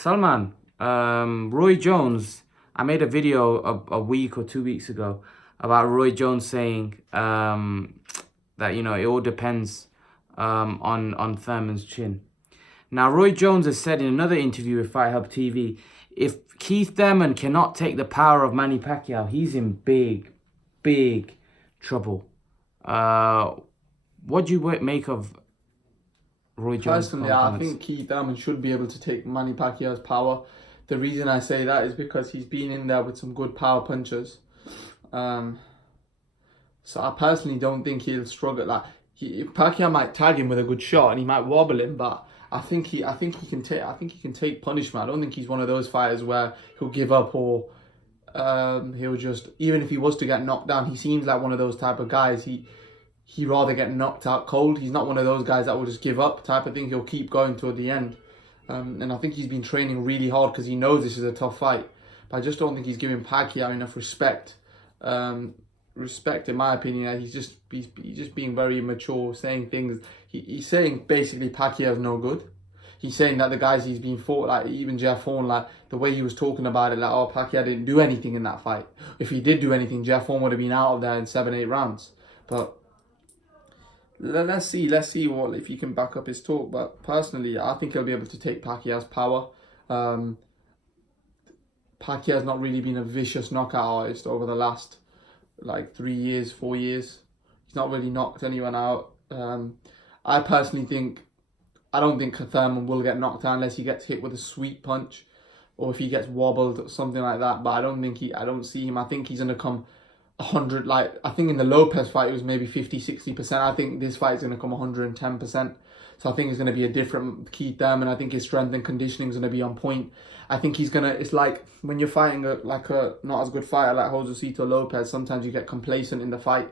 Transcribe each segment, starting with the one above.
Salman, Roy Jones, I made a video a week or 2 weeks ago about Roy Jones saying that, it all depends on Thurman's chin. Now, Roy Jones has said in another interview with Fight Hub TV, if Keith Thurman cannot take the power of Manny Pacquiao, he's in big, big trouble. What do you make of Roy Jones? Personally, I think Keith Thurman should be able to take Manny Pacquiao's power. The reason I say that is because he's been in there with some good power punchers. So I personally don't think he'll struggle. Pacquiao might tag him with a good shot and he might wobble him, but I think he can take punishment. I don't think he's one of those fighters where he'll give up or he'll just, even if he was to get knocked down, he seems like one of those type of guys. He rather get knocked out cold. He's not one of those guys that will just give up type of thing. He'll keep going till the end. And I think he's been training really hard because he knows this is a tough fight. But I just don't think he's giving Pacquiao enough respect. Respect, in my opinion. He's just being very immature, saying things. He's saying basically Pacquiao's no good. He's saying that the guys he's been fought, like even Jeff Horn, like the way he was talking about it, like, oh, Pacquiao didn't do anything in that fight. If he did do anything, Jeff Horn would have been out of there in 7-8 rounds. But let's see what if he can back up his talk. But personally, I think he'll be able to take Pacquiao's power. Pacquiao's not really been a vicious knockout artist over the last 3 years, 4 years. He's not really knocked anyone out. I personally think, I don't think Thurman will get knocked out unless he gets hit with a sweet punch or if he gets wobbled or something like that. But I don't see him. I think he's gonna come 100. I think in the Lopez fight it was maybe 50-60%. I think this fight is gonna come 110%. So I think it's gonna be a different Keith Thurman. I think his strength and conditioning is gonna be on point. I think he's gonna. It's like when you're fighting a not as good fighter like Josecito Lopez. Sometimes you get complacent in the fight.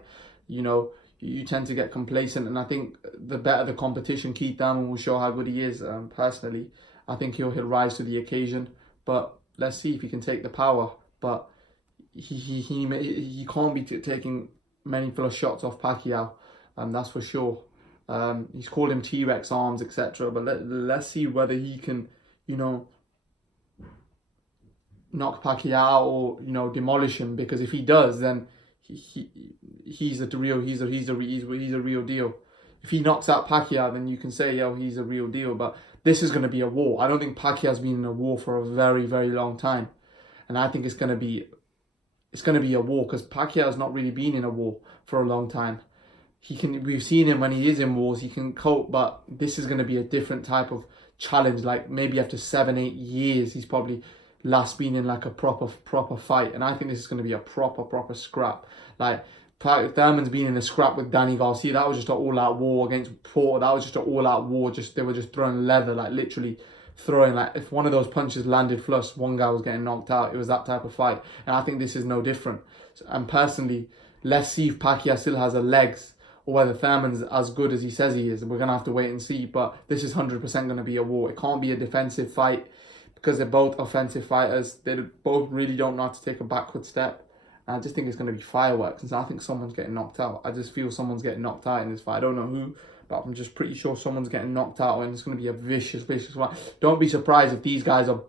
You tend to get complacent, and I think the better the competition, Keith Thurman will show how good he is. Personally, I think he'll rise to the occasion. But let's see if he can take the power. But he can't be taking many flush shots off Pacquiao, that's for sure. He's called him T-Rex arms, etc. But let's see whether he can, knock Pacquiao or demolish him. Because if he does, then he's a real deal. If he knocks out Pacquiao, then you can say, yo, he's a real deal. But this is going to be a war. I don't think Pacquiao's been in a war for a very, very long time, and I think it's going to be a war because Pacquiao's not really been in a war for a long time. We've seen him when he is in wars, he can cope, but this is going to be a different type of challenge. Like maybe after 7-8 years, he's probably last been in like a proper fight, and I think this is going to be a proper scrap. Like Thurman's been in a scrap with Danny Garcia. That was just an all-out war against Porter. That was just an all-out war. They were just throwing leather, like literally throwing. Like if one of those punches landed flush, one guy was getting knocked out. It was that type of fight, and I think this is no different. And personally, let's see if Pacquiao still has the legs, or whether Thurman's as good as he says he is. We're gonna have to wait and see. But this is 100% gonna be a war. It can't be a defensive fight because they're both offensive fighters. They both really don't know how to take a backward step. And I just think it's going to be fireworks. And so I think someone's getting knocked out. I just feel someone's getting knocked out in this fight. I don't know who, but I'm just pretty sure someone's getting knocked out. And it's going to be a vicious fight. Don't be surprised if these guys are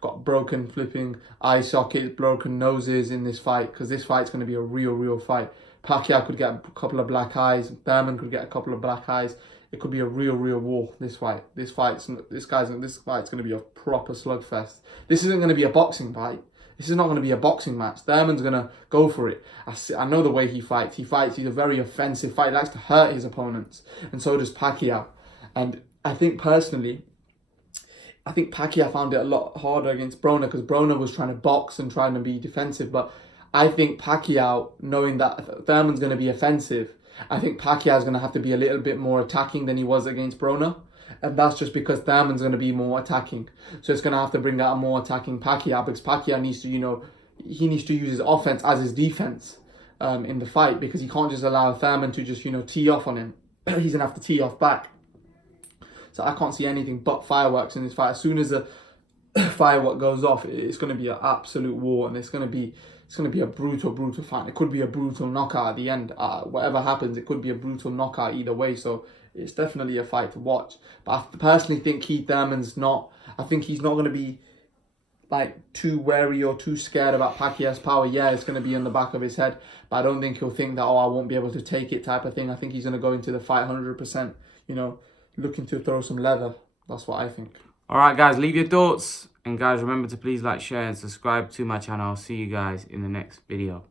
got broken flipping eye sockets, broken noses in this fight. Because this fight's going to be a real fight. Pacquiao could get a couple of black eyes. Thurman could get a couple of black eyes. It could be a real war, this fight. This fight's going to be a proper slugfest. This isn't going to be a boxing fight. This is not going to be a boxing match. Thurman's going to go for it. I know the way he fights. He's a very offensive fighter. He likes to hurt his opponents. And so does Pacquiao. And I think personally, Pacquiao found it a lot harder against Broner because Broner was trying to box and trying to be defensive. But I think Pacquiao, knowing that Thurman's going to be offensive, I think Pacquiao's going to have to be a little bit more attacking than he was against Broner. And that's just because Thurman's going to be more attacking. So it's going to have to bring out a more attacking Pacquiao because Pacquiao needs to, he needs to use his offense as his defense in the fight because he can't just allow Thurman to just, tee off on him. He's going to have to tee off back. So I can't see anything but fireworks in this fight. As soon as the firework goes off, it's going to be an absolute war, and it's going to be a brutal fight. It could be a brutal knockout at the end. Whatever happens, it could be a brutal knockout either way. So it's definitely a fight to watch. But I personally think Keith Thurman's not. I think he's not going to be like too wary or too scared about Pacquiao's power. Yeah, it's going to be on the back of his head, but I don't think he'll think that, oh, I won't be able to take it type of thing. I think he's going to go into the fight 100%, you know, looking to throw some leather. That's what I think. All right, guys, leave your thoughts. And guys, remember to please like, share, and subscribe to my channel. I'll see you guys in the next video.